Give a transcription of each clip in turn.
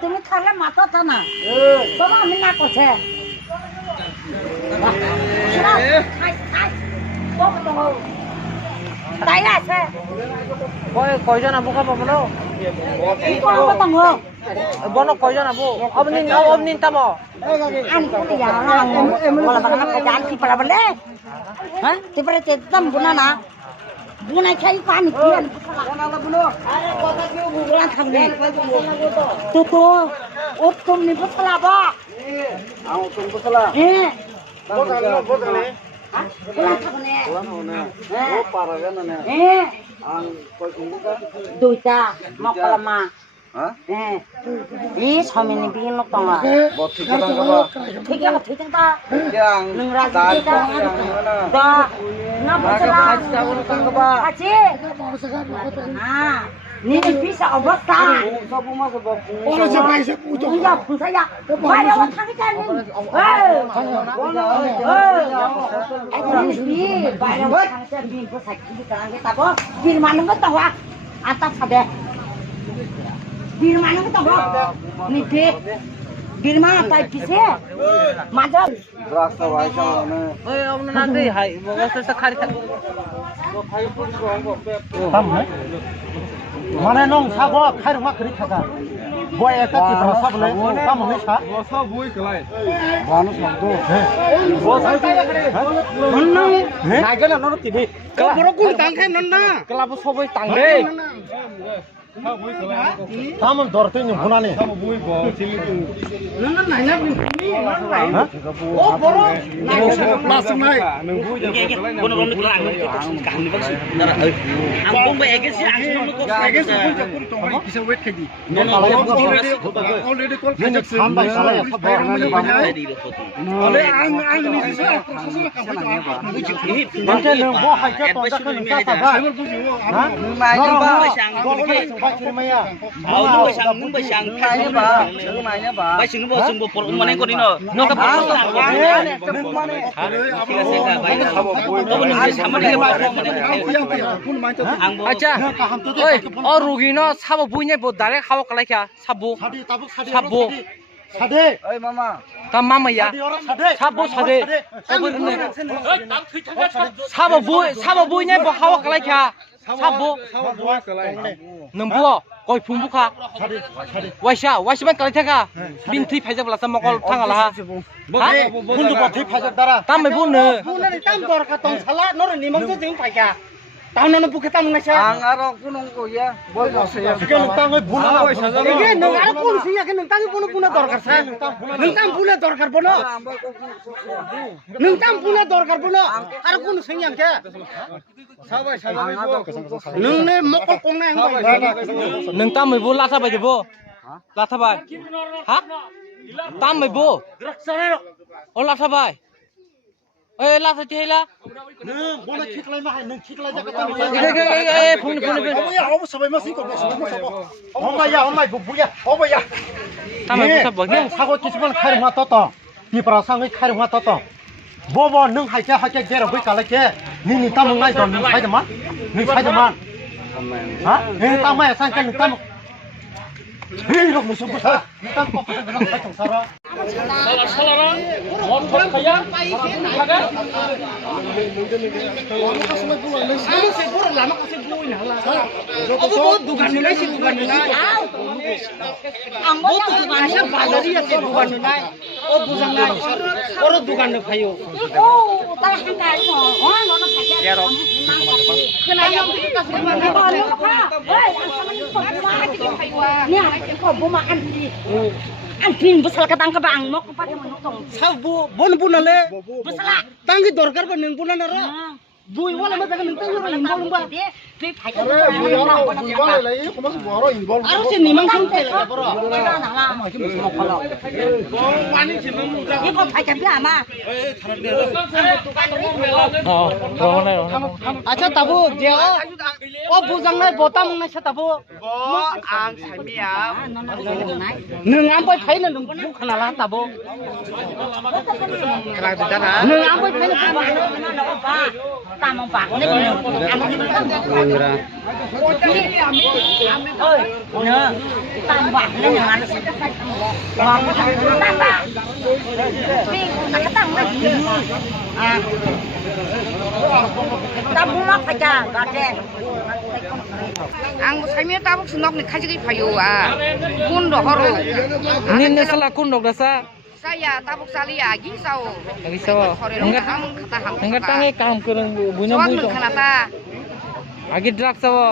তুমি খালে মাথা টানা বাবা আমি না করছে তাই আছে কয়জন আবু খাব বলো বনো কয়জন আবু অবনিন তামো কি পারা বলে হ্যাঁ তারপরে চেতাম বুনা না বুনাই খাই পানি কি থাকবে তো তো ও তুমি বসলা বা তুমি বসলা হ্যাঁ দুইটা মকলামা 이 서민이 비는 동안 뭐 튀겨난 거 봐. 튀겨다 그냥 능라지 나 보살아 같이 아 니는 비싸 없었다 오늘 저 바이세 부족 야 부사야 마려워 타기자니 비 마려워 타기자 비 부사 기기자는 게 따고 비 많은 것도 와 아따 사대 Birma nang tahu, ni dek. Birma tay pise, macam. Rasa waisa mana? Om nanti hai, bos sekhari tak. Tamai, mana nong sago khai rumah kiri thaka. Boy eta ki bahasa boleh, kamu ni sah. Bahasa boy kelai. Banu sabdo. Bos nonna, naga na nonna tibi. Kalau borok kul tangkai nonna. Kalau bos boy tangde. Kamu dorte ni guna ni. Kamu boy boy sini tu. Nonna nanya ni. Oh borok. Masuk naik. Nunggu je kelai. Bono bono kelai. Kahani bagus. Angkong baik ke sih angkong lu kok. Bisa wait kedi. Already call kajak sih. Sampai salah ya. Oleh ang ni sih. Macam nung boh hajat tu dah kan kita sabar. Hah? Acha, oi, और रुगी ना साबो बुइने बो direct खाओ कलाई क्या साबो साबो Sade. Oi mama. ता मामा या साबो सादे साबो बुइने बो खाओ कलाई क्या साबो Boy kelai. नंबो गय फुंबुखा वाइसा वाइसमान कलाई थाका बिन थै फाइजाबला समकल थांगाला हा Bundu bathi pajak dara. तामै बुनो Bundu ni tam dor ka tong salah nor ni mangsa jeng paika. Tahun nana buka tam ngasya. Ang arok kunong ko ya. Boy boss ya. Jika nentang oi buna. Jika nentang pun sih ya kan nentang pun buna dorkar saya. Nentang puna dorkar puna. Nentang puna dorkar puna. Ar pun sih yang ke. Sabai sabai bo. Neng ne mokol kong na yang baik. नों तामै बो लाथा bye जबो लाथा bye हा तामै बो ओ लाथा bye ओइ लाथा तिहेला Neng bona kiklai mah neng kiklai jaga tam. ए फुन फुन Oh ya, oh sabai masih kok sabai. Oh my buya. Oh ya. तामै बो सब Neng sago kisman khair ma toto. Di prasang ai khair ma toto. Bobo neng haja gera boi kala ke. Ni tam ngai don ni sai man. Ni sai man. Ha? Ni tam mai sang kan tam. Hei lo musuh besar. Ni tam kok dengan sai tong sara. Anjing besar ketang kebang mau kepada menutong. Sabu bon bunale. Besar. Tangi dorkar ba neng bunana ra. Bui wala ma jaga neng tangi ra imbol ba. Dia pakai Aro si nimang sung tele ka bro. Ini kok pakai dia ama. Acha tabu dia. Oh bujang nai botam nai sa tabu. Ang samia. Neng ampai phai na nung bu khana la tabu. Neng ampai phai na Tamang pak, ini benar. Tangra. Nhớ tam bạc lên nhà ăn mà một thằng tam bạc đi ăn cái tăng này à tam bún lóc phải cha gà tre ang saimi tabuk sunok ni khajigi phayu a kun do horo Ninne sala kun dok dasa. saya tabuk sali agi sao Lagi sawo. enggak ham kata ham Enggak tangi kam kurang bunya soan bu. kanata Agi drak sawo.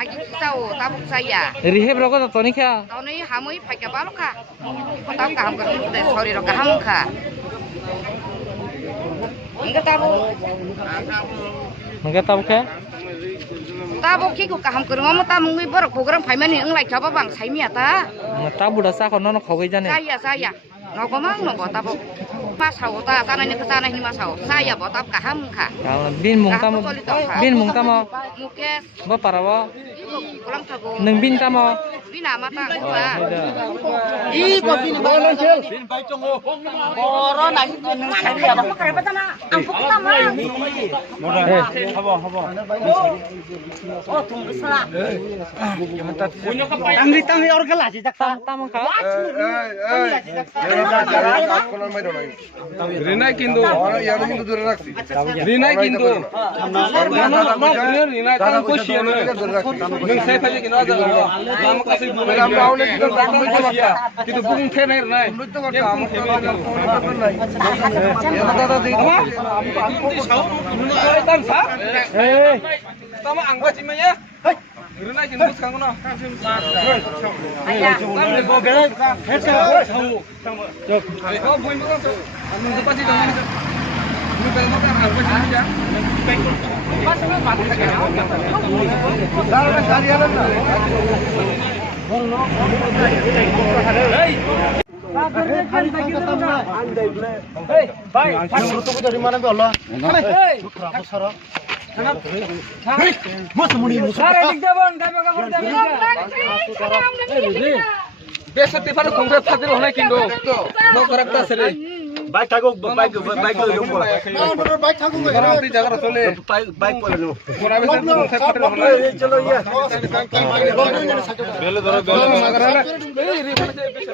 agi sao tabuk saya Rehab roko to toni kha. tauni hamui phai ka balo kha tab ka ham kan de sori ro ka ham kha enggak Enggak tahu kha. tabuk ki ko ka ham kurang mo ta mungui bor program phai mani ang lai ka ba bang saimi ata Ta buda sa kono no khawai jane. saya nogomang nogo tabuk masau ta sana ni ke sana ni masau saya botab ka ham kha Kalau bin mung tamo bin mung tamo mukes ba parawo. ulang tago Neng bin tamo. bina mata gua đi có pin bao lên trên bò này nó sai đi đâu có cái bắt na ăn phúc tam á ô thùng cái sala Tang ni orang kelas je tak. Tamo kha. Rinnai কিন্তু ইয়ার কিন্তু দূরে রাখছি Rinnai কিন্তু Rinnai কাম কইছি না নং সাই ফাজে কিন্তু আজা নাম কাছে বলে আমরা আউলে কিন্তু কাম কইছি কিন্তু বুকুং ফেনে নাই নৃত্য করতে আমার নাই দাদা দিই তাম সা এই তামা আংবা চিমায়া রিনাই কিন্তু বুঝখাঙ্গো না Dari mana be Allah? Sara. Mas muni musa. বেশ টিফানে কংগ্রে ফাদিল হলাই কিন্তু নো করাক্তা সেরে Baik thago baik lo jumbo. Baik thago গ্রামটি জায়গা চলে baik pole lo. কোরাবে সে ফাদিল হলাই Chalo ye. বেলে ধরো বেলে মাগরা এই রে বলে বেশ